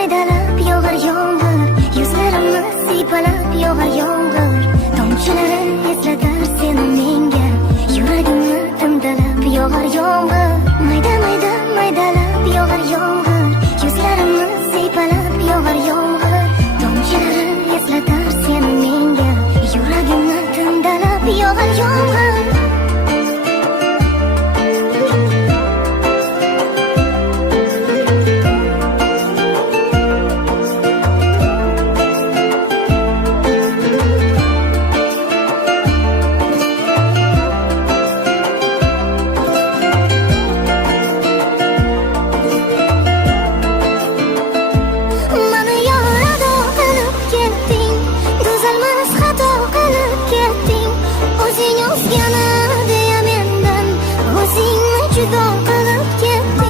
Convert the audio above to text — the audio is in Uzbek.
maydalab yog'ar yomg'ir, yuzlarimni siypalab yog'ar yomg'ir. Tomchilari eslatar seni menga, yuragimni timdalab yog'ar yomg'ir. Mayda maydalab yog'ar yomg'ir.